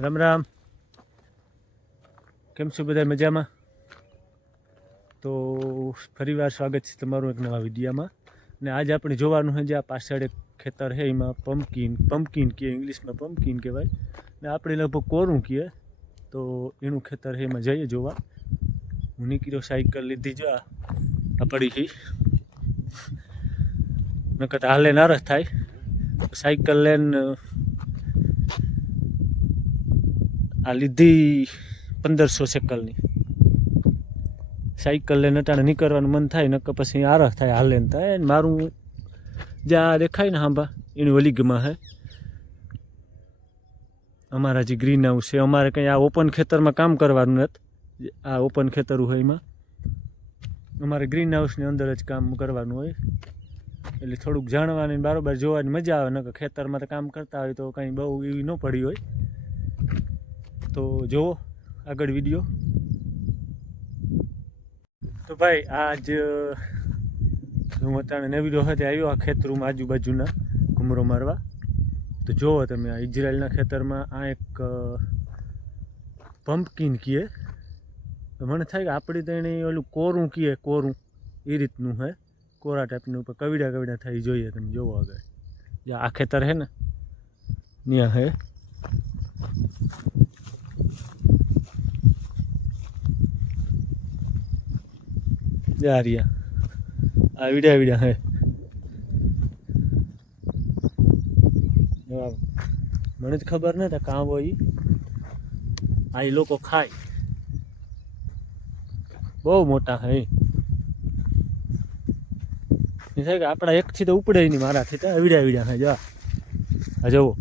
રામ રામ. કેમ છો બધા મજામાં? તો ફરીવાર સ્વાગત છે તમારું એક નવા વિડીયોમાં. ને આજે આપણે જોવાનું છે જે આ પાછળ એક ખેતર છે એમાં પમ્પકિન કહે, ઇંગ્લિશમાં પમ્પકિન કહેવાય ને આપણે લગભગ કોરું કહીએ. તો એનું ખેતર છે એમાં જઈએ જોવા. હું નીકળ્યો, સાયકલ લીધી, જો આ પડી ગઈ, નકર હાલે નારસ થાય. સાયકલ લઈને આ લીધી 1500 સેકલની સાયકલ લઈને અટાણે નીકળવાનું મન થાય, નકર પછી આરસ થાય હાલે ને થાય. મારું જ્યાં દેખાય ને હાંભા એની ઓલીગમાં છે અમારા જે ગ્રીન હાઉસ છે. અમારે કંઈ આ ઓપન ખેતરમાં કામ કરવાનું નથી. આ ઓપન ખેતર હોય એમાં અમારે ગ્રીન હાઉસની અંદર જ કામ કરવાનું હોય, એટલે થોડુંક જાણવાની બરાબર જોવાની મજા આવે. નકર ખેતરમાં તો કામ કરતા હોય તો કંઈ બહુ એવી ન પડી હોય. તો જુઓ આગળ વિડીયો. તો ભાઈ આજ હું અત્યારે નવી વખતે આવ્યો આ ખેતરમાં આજુબાજુના ઘૂમરો મારવા. તો જુઓ તમે આ ઇઝરાયલના ખેતરમાં આ એક પમ્પકિન કહે. તો મને થાય કે આપણે તો એને ઓલું કોરું કહે, કોરું એ રીતનું છે, કોરા ટાઈપનું ઉપર કવિડા થઈ જોઈએ. તમે જોવો આગળ જે આ ખેતર છે ને ત્યાં છે. જારિયા આ વિડા હે. મને જ ખબર નથી કાં હોય આ એ લોકો ખાય, બહુ મોટા હે. એ થાય કે આપણા એકથી તો ઉપડે નહીં મારાથી તો વિડા હે. જા આ જવો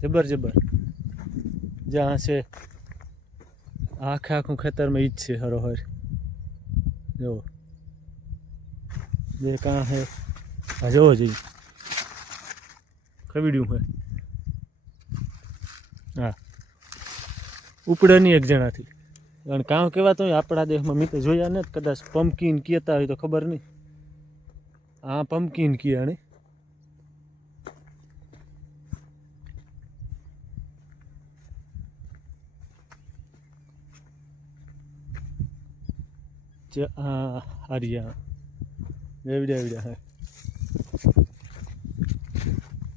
જબર જ્યાં છે આખું ખેતરમાં ઈ જ છે હરોહર. જો જે કાં છે આ જોવો જોઈએ કવિડ્યું છે. હા ઉપડે નહીં એક જણાથી. કારણ કામ કહેવાતો હોય આપણા દેશમાં મેં તો જોયા ને કદાચ પમ્પકિન કહેતા હોય તો ખબર નહીં. આ પમ્પકિન કહે આને. હરિયા વિડા હે.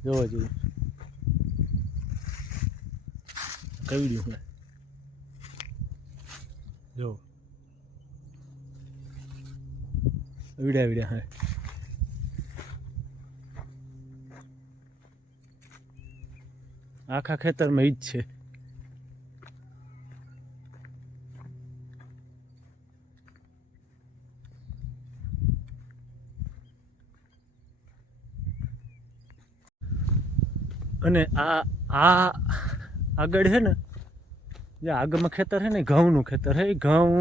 જોવા જોઈએ કવિડ્યું હે. જો વિડા હે. આખા ખેતરમાં ઈ જ છે. અને આ આગળ છે ને જે આગળમાં ખેતર છે ને ઘઉંનું ખેતર છે. ઘઉં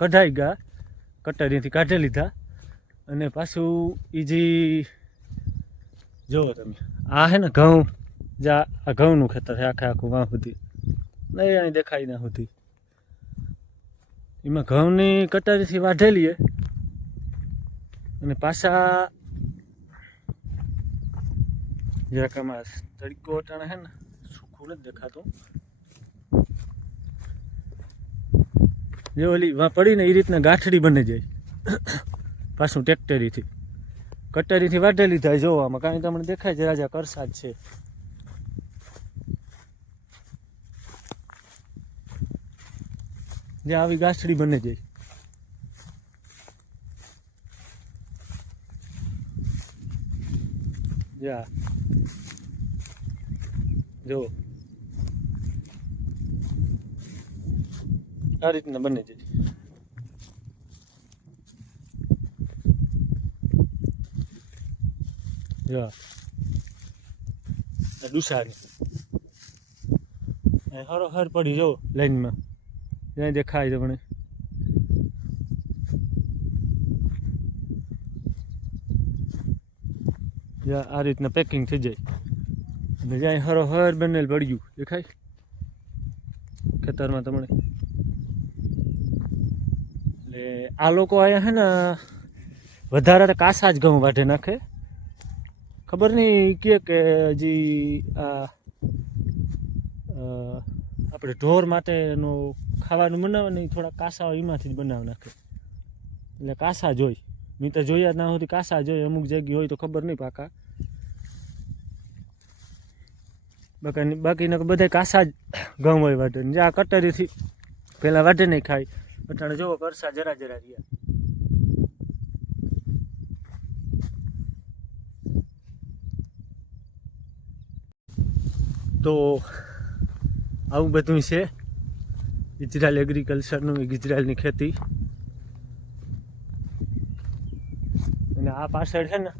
કઢાઈ ગયા, કટરીથી કાઢી લીધા. અને પાછું એ જે જુઓ તમે આ છે ને ઘઉં, જે આ ઘઉંનું ખેતર છે આખું વાં સુધી નહીં અહીં દેખાય ના સુધી. એમાં ઘઉંની કટરીથી વાઢેલી અને પાછા જરાક આમાં તડકો અટાણે છે ને સુખું નથી દેખાતું. જે ઓલી વાં પડીને એ રીતના ગાંઠડી બની જાય. પાછું ટ્રેક્ટરીથી કટરીથી વાઢેલી થાય. જોવામાં કાંઈ તમને દેખાય છે રાજા કરસાદ છે. જે આવી ગાંઠડી બની જાય. જા જો આ રીતના બની જાય. જા ડુસારી હર પડી જો લાઈનમાં ત્યાં દેખાય છે. પણ આ રીતના પેકિંગ થઈ જાય અને જ્યાં હરોહર બનેલ પડ્યું દેખાય ખેતરમાં તમને. એટલે આ લોકો અહીંયા છે ને વધારે તો કાસા જ ઘઉં વાઢે નાખે. ખબર નહીં કે હજી આ આપણે ઢોર માટેનું ખાવાનું બનાવે ને એ થોડા કાસા હોય એમાંથી જ બનાવી નાખે, એટલે કાસા જોઈ મેં તો જોયા ના હોતી, કાસા જોઈ અમુક જગ્યાએ હોય તો ખબર નહીં પાકા, બાકીના બધા કાસા જ ઘઉં હોય વાટે, જે આ કટરીથી પહેલાં વાટે નહીં ખાય, અટાણે જોવો કરસા જરા જરા રહ્યા. તો આવું બધું છે ઇઝરાયલ એગ્રીકલ્ચરનું, ઇઝરાયલની ખેતી. અને આ પાછળ છે ને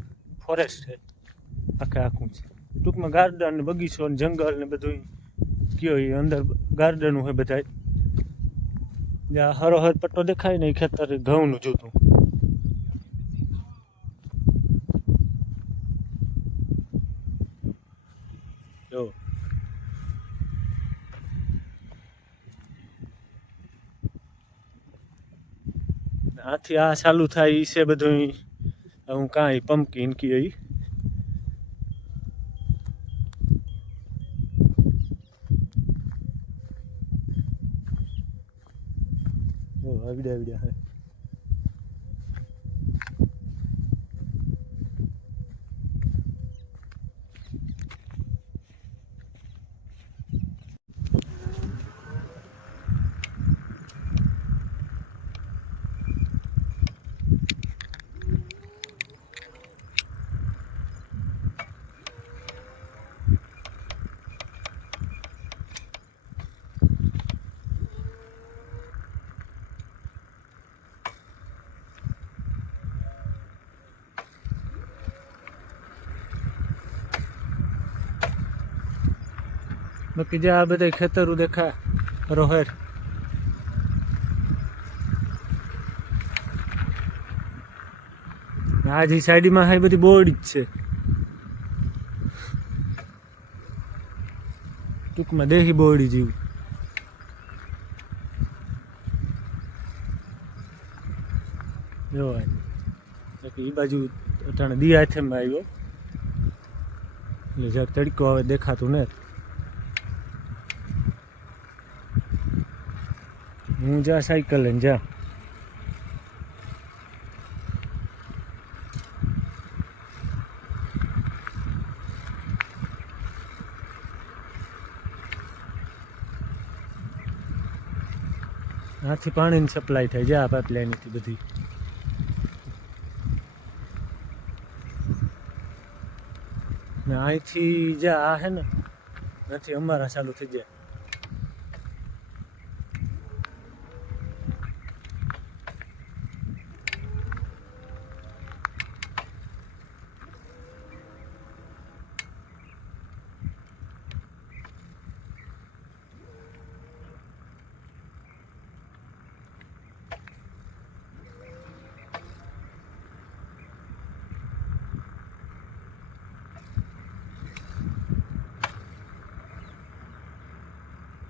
ફોરેસ્ટ છે, આખું છે ટૂંકમાં ગાર્ડન ને બગીચો ને જંગલ ને બધું કયો એ અંદર ગાર્ડન હોય બધા. જ્યાં હરોહર પટ્ટો દેખાય ને એ ખેતર ઘઉંનું જૂતું. જો આથી આ ચાલુ થાય એ છે બધું, હું કાંઈ પમ્પકિન કીએ એ આવડ્યા હે. બાકી જે આ બધા ખેતરો દેખાય રોહેર, આ જે સાઈડમાં છે બધી બોર્ડ જ છે, ટૂંકમાં દેહી બોરડી જેવું. જોવાય એ બાજુ અટાણે દિયાથેમાં આવ્યો એટલે જ્યાં તડકો આવે દેખાતું ને. હું જા સાયકલ લઈને જા. આથી પાણીની સપ્લાય થાય, જા પાઇપલાઇનથી બધી. ને અહીંથી જા આ હે ને નથી અમારા ચાલુ થઈ જાય.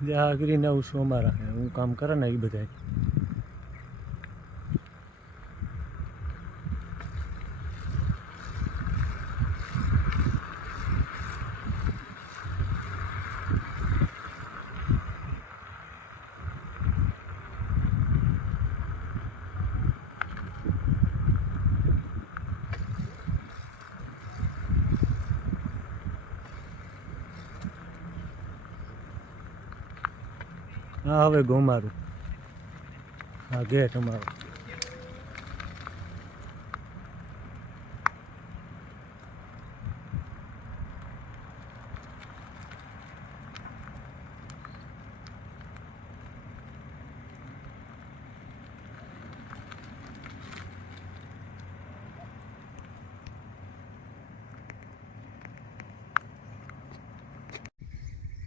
જ્યાં ગ્રીન હાઉસ અમારા હું કામ કરે ને એ બધા. હા હવે ગોમારું, હા ગેટ અમારો.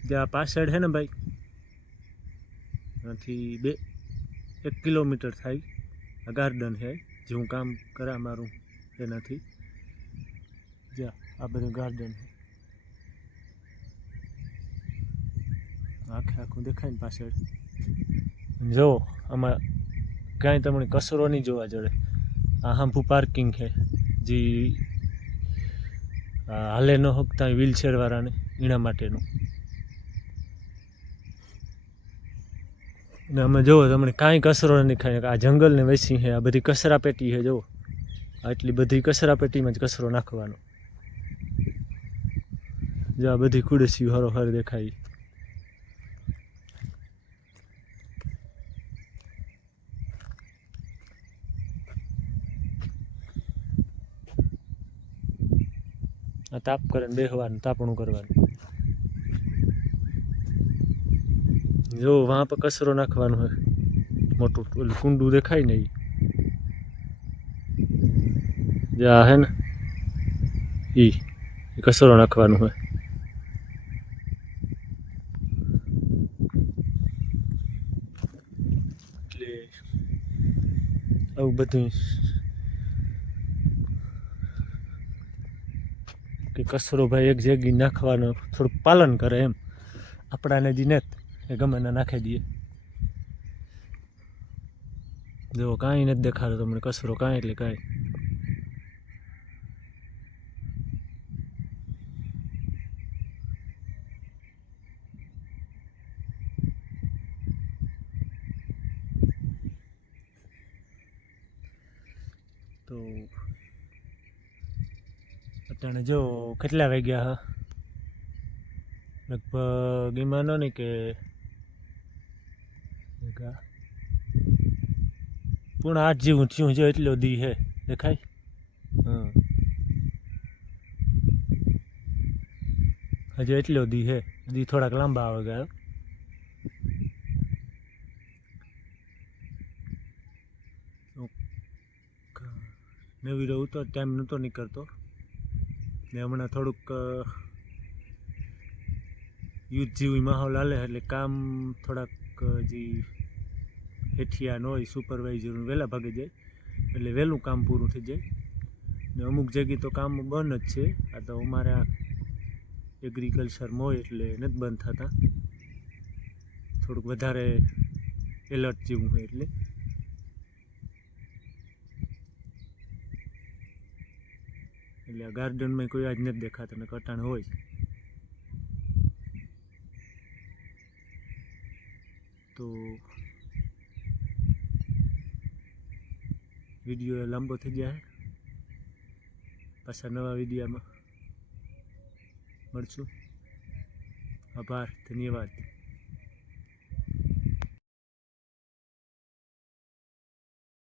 જ્યાં પાછળ છે ને ભાઈ ત્યાંથી 1 કિલોમીટર થાય આ ગાર્ડન છે જે હું કામ કરા મારું એનાથી. જ્યાં આ બધું ગાર્ડન છે આખું દેખાય ને પાછળ. જો આમાં કાંઈ તમને કચરો નહીં જોવા જડે. આ હાંભું પાર્કિંગ છે જે હાલે ન હકતા વ્હીલચેરવાળાને એના માટેનું. ને અમે જોવો તમને કાંઈ કચરો નથી ખાય આ જંગલને વેચી છે આ બધી કચરા પેટી છે જુઓ આટલી બધી કચરા પેટીમાં જ કચરો નાખવાનો જો આ બધી ખુડસીઓ હરોહર દેખાય આ તાપ કરે ને બેહવાનું તાપણું કરવાનું જો વહાં પર કચરો નાખવાનો હોય મોટું ઓલું કુંડું દેખાય ને જ્યાં હે ને એ કચરો નાખવાનું હોય એટલે આવું બધું કે કચરો ભાઈ એક જગ્યાએ નાખવાનો થોડુંક પાલન કરે એમ આપણાને જે નથી એ ગમે ના નાખી દઈએ જો કાંઈ નથી દેખાતો તમને કચરો કાંઈ એટલે કાંઈ તો અત્યારે જો કેટલા વાગ્યા લગભગ એમાં ન નહીં કે પૂણા 8 જેવું થયું જો એટલો દી હે દેખાય હા હજુ એટલો દી હે દી થોડાક લાંબા આવે ગયા નવી રહું તો ટાઈમ નહોતો નીકળતો ને હમણાં થોડુંક યુદ્ધ જેવી માહોલ હાલે એટલે કામ થોડાક જે હેઠિયા ન હોય સુપરવાઇઝર વહેલા ભાગી જાય એટલે વહેલું કામ પૂરું થઈ જાય ને અમુક જગ્યાએ તો કામ બંધ જ છે આ તો અમારે આ એગ્રીકલ્ચરમાં હોય એટલે નથી બંધ થતા થોડુંક વધારે એલર્ટ જેવું હોય એટલે આ ગાર્ડનમાં કોઈ આજ નથી દેખાતા ને કટાણ હોય તો વિડીયો લાંબો થઈ જાય પાછા નવા વિડીયોમાં મળશું આભાર ધન્યવાદ